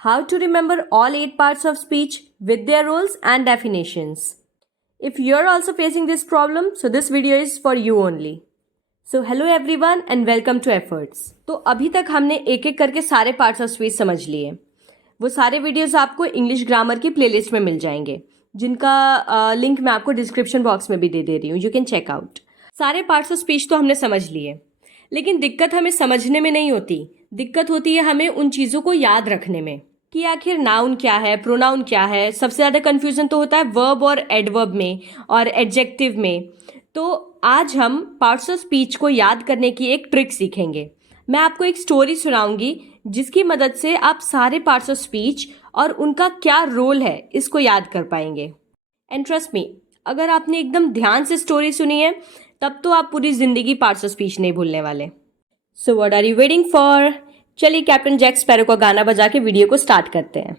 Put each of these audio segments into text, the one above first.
How to remember all 8 parts of speech with their roles and definitions. If you're also facing this problem, so this video is for you only. So hello everyone and welcome to Efforts. तो अभी तक हमने एक एक करके सारे parts of speech समझ लिए. वो सारे वीडियोस आपको इंग्लिश ग्रामर की प्लेलिस्ट में मिल जाएंगे, जिनका लिंक मैं आपको डिस्क्रिप्शन बॉक्स में भी दे रही हूँ. You can check out. सारे पार्ट्स ऑफ स्पीच तो हमने समझ लिए, लेकिन दिक्कत हमें समझने में नहीं होती. दिक्कत होती है हमें उन चीज़ों को याद रखने में कि आखिर नाउन क्या है, प्रोनाउन क्या है. सबसे ज़्यादा कन्फ्यूजन तो होता है वर्ब और एडवर्ब में और एडजेक्टिव में. तो आज हम पार्ट्स ऑफ स्पीच को याद करने की एक ट्रिक सीखेंगे. मैं आपको एक स्टोरी सुनाऊंगी जिसकी मदद से आप सारे पार्ट्स ऑफ स्पीच और उनका क्या रोल है इसको याद कर पाएंगे. एंड ट्रस्ट मी, अगर आपने एकदम ध्यान से स्टोरी सुनी है तब तो आप पूरी जिंदगी पार्ट्स ऑफ स्पीच नहीं भूलने वाले. So what are you waiting for? चलिए कैप्टन जैक स्पैरो का गाना बजा के वीडियो को स्टार्ट करते हैं.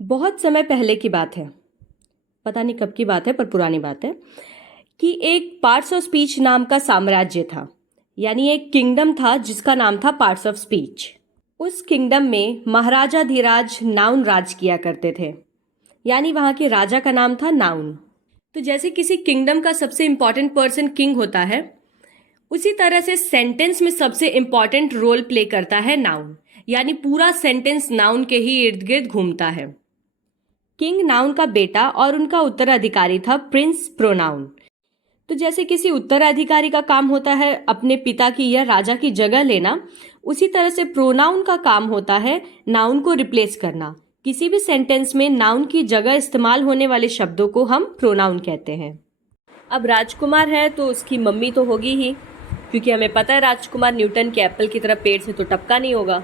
बहुत समय पहले की बात है, पता नहीं कब की बात है पर पुरानी बात है, कि एक पार्ट्स ऑफ स्पीच नाम का साम्राज्य था. यानी एक किंगडम था जिसका नाम था पार्ट्स ऑफ स्पीच. उस किंगडम में महाराजा धीराज नाउन राज किया करते थे. यानी वहाँ के राजा का नाम था नाउन. तो जैसे किसी किंगडम का सबसे इम्पॉर्टेंट पर्सन किंग होता है, उसी तरह से सेंटेंस में सबसे इम्पॉर्टेंट रोल प्ले करता है नाउन. यानी पूरा सेंटेंस नाउन के ही इर्द गिर्द घूमता है. किंग नाउन का बेटा और उनका उत्तराधिकारी था प्रिंस प्रोनाउन. तो जैसे किसी उत्तराधिकारी का काम होता है अपने पिता की या राजा की जगह लेना, उसी तरह से प्रोनाउन का काम होता है नाउन को रिप्लेस करना. किसी भी सेंटेंस में नाउन की जगह इस्तेमाल होने वाले शब्दों को हम प्रोनाउन कहते हैं. अब राजकुमार है तो उसकी मम्मी तो होगी ही, क्योंकि हमें पता है राजकुमार न्यूटन के एप्पल की तरह पेड़ से तो टपका नहीं होगा.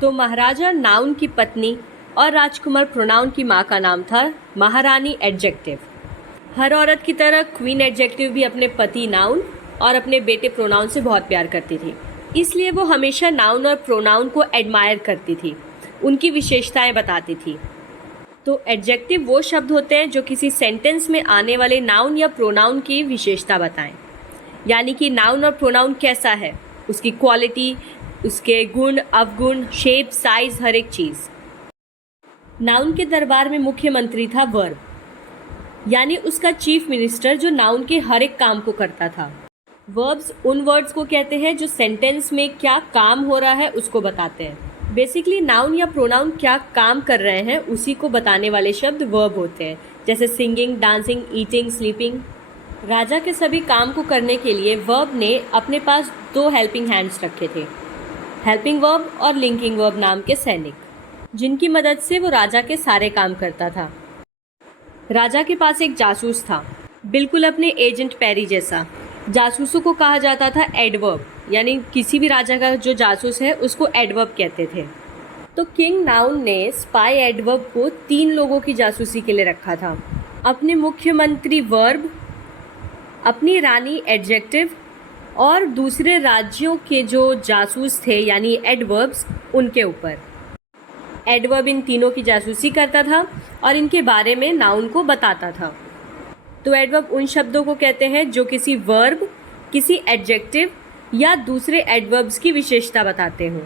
तो महाराजा नाउन की पत्नी और राजकुमार प्रोनाउन की माँ का नाम था महारानी एडजेक्टिव. हर औरत की तरह क्वीन एडजेक्टिव भी अपने पति नाउन और अपने बेटे प्रोनाउन से बहुत प्यार करती थी. इसलिए वो हमेशा नाउन और प्रोनाउन को एडमायर करती थी, उनकी विशेषताएं बताती थी. तो एडजेक्टिव वो शब्द होते हैं जो किसी सेंटेंस में आने वाले नाउन या प्रोनाउन की विशेषता बताएं. यानी कि नाउन और प्रोनाउन कैसा है, उसकी क्वालिटी, उसके गुण अवगुण, शेप, साइज, हर एक चीज़. नाउन के दरबार में मुख्यमंत्री था वर्ब, यानी उसका चीफ मिनिस्टर जो नाउन के हर एक काम को करता था. वर्ब्स उन वर्ड्स को कहते हैं जो सेंटेंस में क्या काम हो रहा है उसको बताते हैं. बेसिकली नाउन या प्रोनाउन क्या काम कर रहे हैं उसी को बताने वाले शब्द वर्ब होते हैं, जैसे सिंगिंग, डांसिंग, ईटिंग, स्लीपिंग. राजा के सभी काम को करने के लिए वर्ब ने अपने पास 2 हेल्पिंग हैंड्स रखे थे, हेल्पिंग वर्ब और लिंकिंग वर्ब नाम के सैनिक, जिनकी मदद से वो राजा के सारे काम करता था. राजा के पास एक जासूस था, बिल्कुल अपने एजेंट पैरी जैसा. जासूसों को कहा जाता था एडवर्ब, यानी किसी भी राजा का जो जासूस है उसको एडवर्ब कहते थे. तो किंग नाउन ने स्पाई एडवर्ब को 3 लोगों की जासूसी के लिए रखा था. अपने मुख्यमंत्री वर्ब, अपनी रानी एडजेक्टिव और दूसरे राज्यों के जो जासूस थे यानी एडवर्ब्स, उनके ऊपर. एडवर्ब इन तीनों की जासूसी करता था और इनके बारे में नाउन को बताता था. तो एडवर्ब उन शब्दों को कहते हैं जो किसी वर्ब, किसी एडजेक्टिव या दूसरे एडवर्ब्स की विशेषता बताते हों.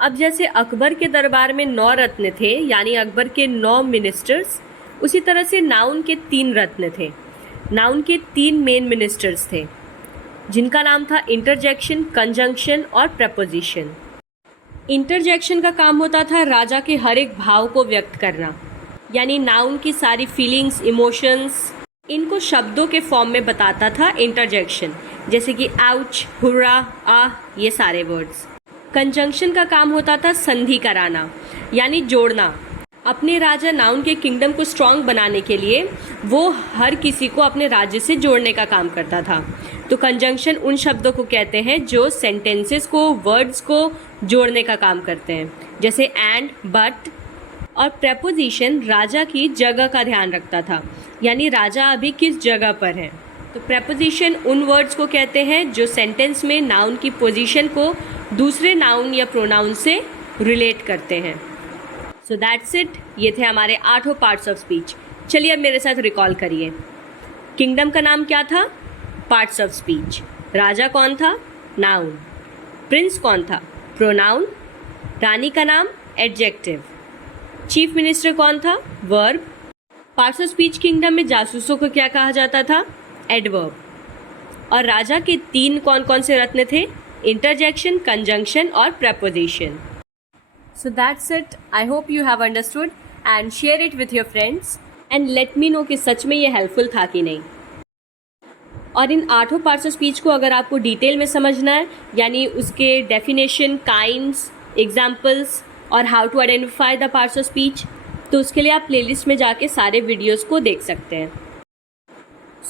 अब जैसे अकबर के दरबार में 9 रत्न थे, यानी अकबर के 9 मिनिस्टर्स, उसी तरह से नाउन के 3 रत्न थे. नाउन के 3 मेन मिनिस्टर्स थे, जिनका नाम था इंटरजेक्शन, कंजंक्शन और प्रपोजिशन. इंटरजेक्शन का काम होता था राजा के हर एक भाव को व्यक्त करना, यानी नाउन की सारी फीलिंग्स, इमोशंस, इनको शब्दों के फॉर्म में बताता था इंटरजेक्शन, जैसे कि आउच, हुर्रा, आह, ये सारे वर्ड्स. कंजंक्शन का काम होता था संधि कराना, यानी जोड़ना. अपने राजा नाउन के किंगडम को स्ट्रांग बनाने के लिए वो हर किसी को अपने राज्य से जोड़ने का काम करता था. तो कंजंक्शन उन शब्दों को कहते हैं जो सेंटेंसेस को, वर्ड्स को जोड़ने का काम करते हैं, जैसे एंड, बट. और प्रेपोजिशन राजा की जगह का ध्यान रखता था, यानी राजा अभी किस जगह पर है. तो प्रेपोजिशन उन वर्ड्स को कहते हैं जो सेंटेंस में नाउन की पोजीशन को दूसरे नाउन या प्रोनाउन से रिलेट करते हैं. So that's it. ये थे हमारे 8 पार्ट्स ऑफ स्पीच. चलिए अब मेरे साथ रिकॉल करिए। किंगडम का नाम क्या था? Parts of speech. राजा कौन था? नाउन। प्रिंस कौन था? प्रोनाउन। रानी का नाम? एडजेक्टिव। चीफ मिनिस्टर कौन था? Verb. Parts of speech kingdom में जासूसों को क्या कहा जाता था? एडवर्ब। और राजा के 3 कौन कौन से रत्न थे? इंटरजेक्शन, कंजंक्शन और preposition. So that's it. I hope you have understood and share it with your friends and let me know कि सच में ये हेल्पफुल था कि नहीं। और इन 8 पार्ट्स ऑफ स्पीच को अगर आपको डिटेल में समझना है, यानी उसके डेफिनेशन, काइंड्स, एग्जाम्पल्स और how to identify the parts of speech, तो उसके लिए आप प्लेलिस्ट में जाके सारे वीडियोस को देख सकते हैं।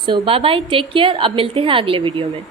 सो बाय बाय, टेक केयर। अब मिलते हैं अगले वीडियो में।